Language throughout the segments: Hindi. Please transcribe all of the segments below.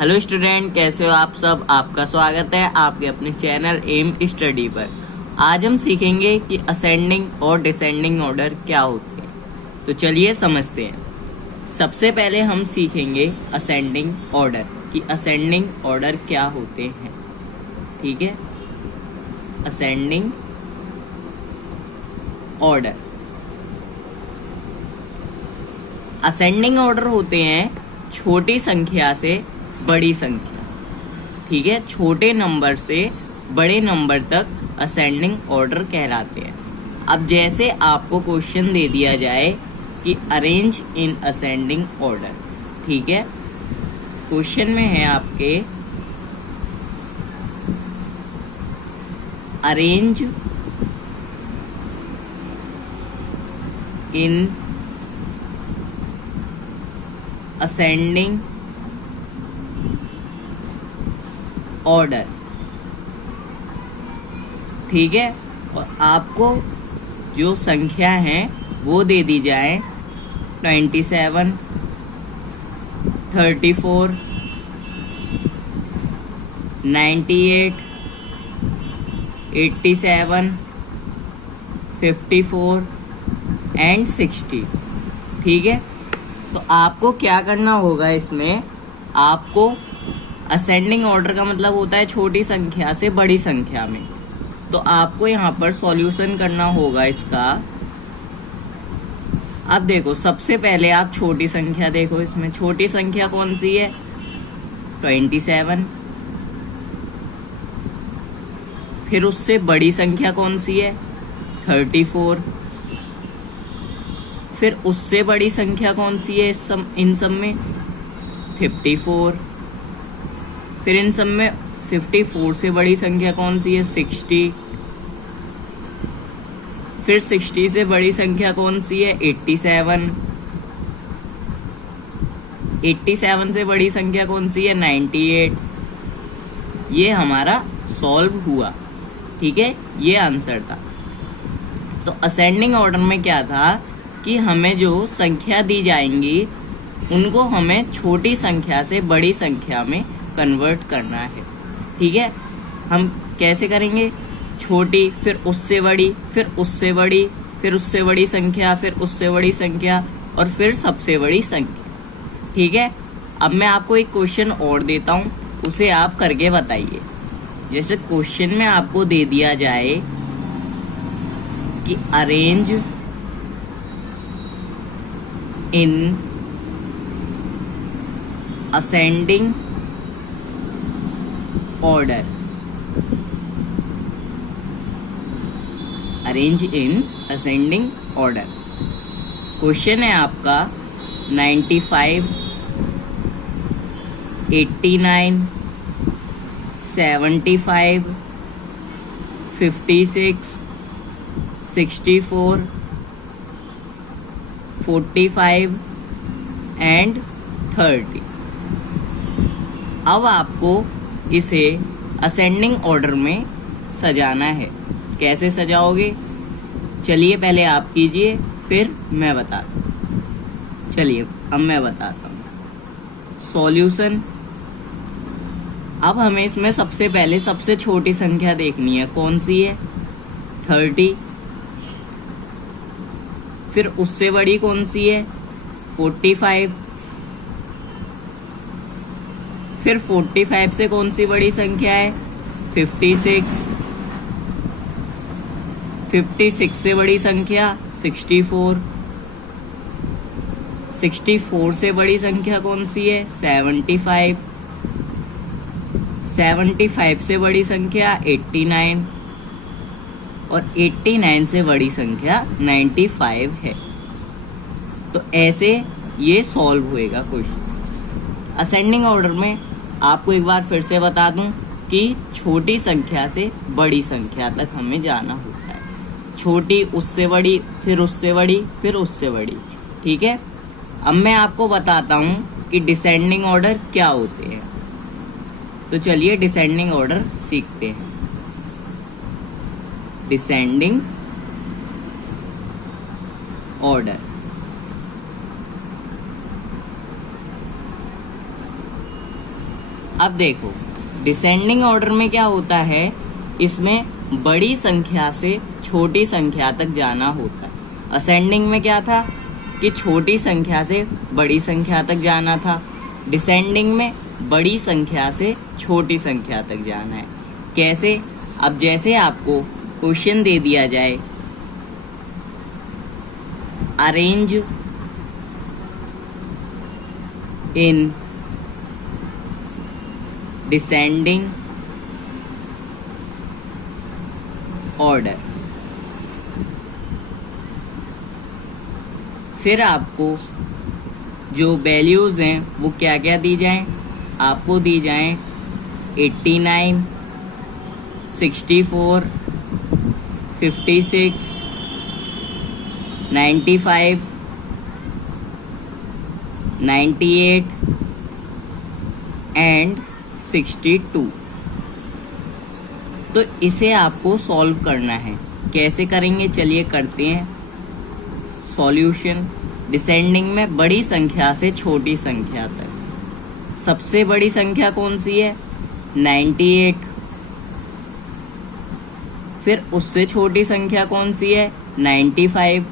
हेलो स्टूडेंट, कैसे हो आप सब। आपका स्वागत है आपके अपने चैनल एम स्टडी पर। आज हम सीखेंगे कि असेंडिंग और डिसेंडिंग ऑर्डर क्या होते हैं। तो चलिए समझते हैं। सबसे पहले हम सीखेंगे असेंडिंग ऑर्डर कि असेंडिंग ऑर्डर क्या होते हैं। ठीक है, असेंडिंग ऑर्डर। असेंडिंग ऑर्डर होते हैं छोटी संख्या से बड़ी संख्या। ठीक है, छोटे नंबर से बड़े नंबर तक असेंडिंग ऑर्डर कहलाते हैं। अब जैसे आपको क्वेश्चन दे दिया जाए कि अरेंज इन असेंडिंग ऑर्डर। ठीक है, क्वेश्चन में है आपके अरेंज इन असेंडिंग ऑर्डर। ठीक है, और आपको जो संख्या है वो दे दी जाए 27, 34, 98, 87, 54 एंड 60। ठीक है, तो आपको क्या करना होगा इसमें। आपको असेंडिंग ऑर्डर का मतलब होता है छोटी संख्या से बड़ी संख्या में। तो आपको यहाँ पर सॉल्यूशन करना होगा इसका। अब देखो, सबसे पहले आप छोटी संख्या देखो। इसमें छोटी संख्या कौन सी है? 27। फिर उससे बड़ी संख्या कौन सी है? 34। फिर उससे बड़ी संख्या कौन सी है इन सब में? 54। फिर इन सब में 54 से बड़ी संख्या कौन सी है? 60। फिर 60 से बड़ी संख्या कौन सी है? 87। 87 से बड़ी संख्या कौन सी है? 98। ये हमारा सॉल्व हुआ। ठीक है, ये आंसर था। तो असेंडिंग ऑर्डर में क्या था कि हमें जो संख्या दी जाएंगी उनको हमें छोटी संख्या से बड़ी संख्या में कन्वर्ट करना है। ठीक है, हम कैसे करेंगे? छोटी, फिर उससे बड़ी, फिर उससे बड़ी, फिर उससे बड़ी संख्या, फिर उससे बड़ी संख्या और फिर सबसे बड़ी संख्या। ठीक है, अब मैं आपको एक क्वेश्चन और देता हूँ, उसे आप करके बताइए। जैसे क्वेश्चन में आपको दे दिया जाए कि arrange in ascending order. Arrange in ascending order. Question है आपका 95, 89, 75, 56, 64, 45 एंड 30। अब आपको इसे असेंडिंग ऑर्डर में सजाना है। कैसे सजाओगे? चलिए पहले आप कीजिए, फिर मैं बताता हूँ। चलिए अब मैं बताता हूँ सॉल्यूशन। अब हमें इसमें सबसे पहले सबसे छोटी संख्या देखनी है। कौन सी है? 30। फिर उससे बड़ी कौन सी है? 45। फिर 45 से कौन सी बड़ी संख्या है? 56। 56 से बड़ी संख्या 64। 64 से बड़ी संख्या कौन सी है? 75। 75 से बड़ी संख्या 89 और 89 से बड़ी संख्या 95 है। तो ऐसे ये सॉल्व होएगा क्वेश्चन। असेंडिंग ऑर्डर में आपको एक बार फिर से बता दूं कि छोटी संख्या से बड़ी संख्या तक हमें जाना होता है। छोटी, उससे बड़ी, फिर उससे बड़ी, फिर उससे बड़ी। ठीक है, अब मैं आपको बताता हूं कि डिसेंडिंग ऑर्डर क्या होते हैं। तो चलिए डिसेंडिंग ऑर्डर सीखते हैं। Descending order. अब देखो डिसेंडिंग ऑर्डर में क्या होता है, इसमें बड़ी संख्या से छोटी संख्या तक जाना होता है। असेंडिंग में क्या था कि छोटी संख्या से बड़ी संख्या तक जाना था, डिसेंडिंग में बड़ी संख्या से छोटी संख्या तक जाना है। कैसे? अब जैसे आपको क्वेश्चन दे दिया जाए, अरेंज इन डिसेंडिंग ऑर्डर, फिर आपको जो वैल्यूज हैं वो क्या क्या दी जाएं, आपको दी जाएं 89, 64, 56, 95, 98 एंड 62। तो इसे आपको सॉल्व करना है। कैसे करेंगे, चलिए करते हैं सॉल्यूशन। डिसेंडिंग में बड़ी संख्या से छोटी संख्या तक, सबसे बड़ी संख्या कौन सी है, 98। फिर उससे छोटी संख्या कौन सी है, 95।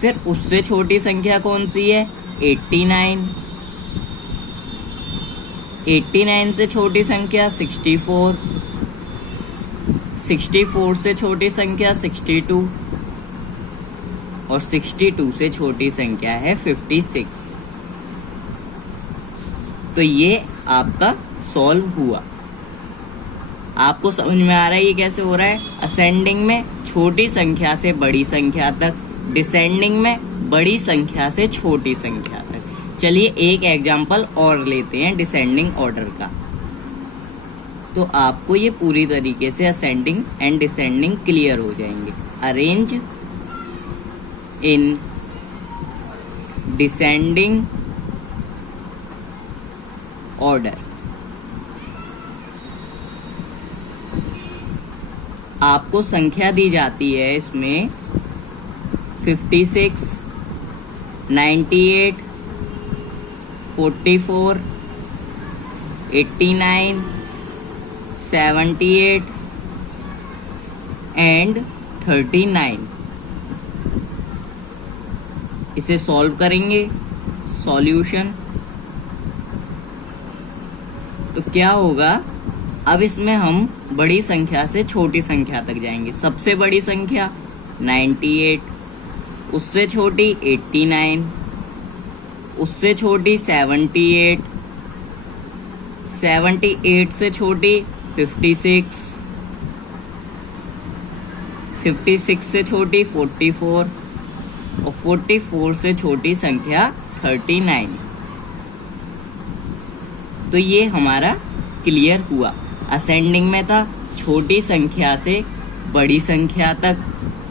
फिर उससे छोटी संख्या कौन सी है, 89। 89 से छोटी संख्या 64, 64 से छोटी संख्या 62 और 62 से छोटी संख्या है 56। तो ये आपका सॉल्व हुआ। आपको समझ में आ रहा है ये कैसे हो रहा है? असेंडिंग में छोटी संख्या से बड़ी संख्या तक, डिसेंडिंग में बड़ी संख्या से छोटी संख्या तक। चलिए एक एग्जांपल और लेते हैं डिसेंडिंग ऑर्डर का, तो आपको ये पूरी तरीके से असेंडिंग एंड डिसेंडिंग क्लियर हो जाएंगे। अरेंज इन डिसेंडिंग ऑर्डर, आपको संख्या दी जाती है इसमें 56, 98, 44, 89, 78 एंड 39। इसे सॉल्व करेंगे, सॉल्यूशन। तो क्या होगा, अब इसमें हम बड़ी संख्या से छोटी संख्या तक जाएंगे। सबसे बड़ी संख्या 98, उससे छोटी 89, उससे छोटी 78, 78 से छोटी 56, 56 से छोटी 44 और 44 से छोटी संख्या 39। तो ये हमारा क्लियर हुआ। असेंडिंग में था छोटी संख्या से बड़ी संख्या तक,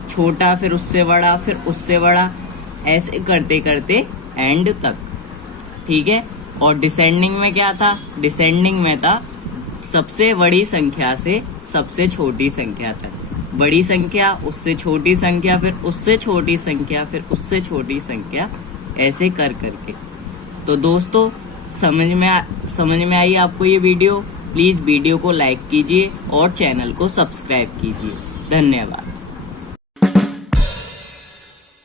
छोटा फिर उससे बड़ा फिर उससे बड़ा, ऐसे करते करते एंड तक, ठीक है। और डिसेंडिंग में क्या था, डिसेंडिंग में था सबसे बड़ी संख्या से सबसे छोटी संख्या तक, बड़ी संख्या उससे छोटी संख्या फिर उससे छोटी संख्या फिर उससे छोटी संख्या, ऐसे कर करके। तो दोस्तों समझ में आई आपको ये वीडियो? प्लीज़ वीडियो को लाइक कीजिए और चैनल को सब्सक्राइब कीजिए। धन्यवाद।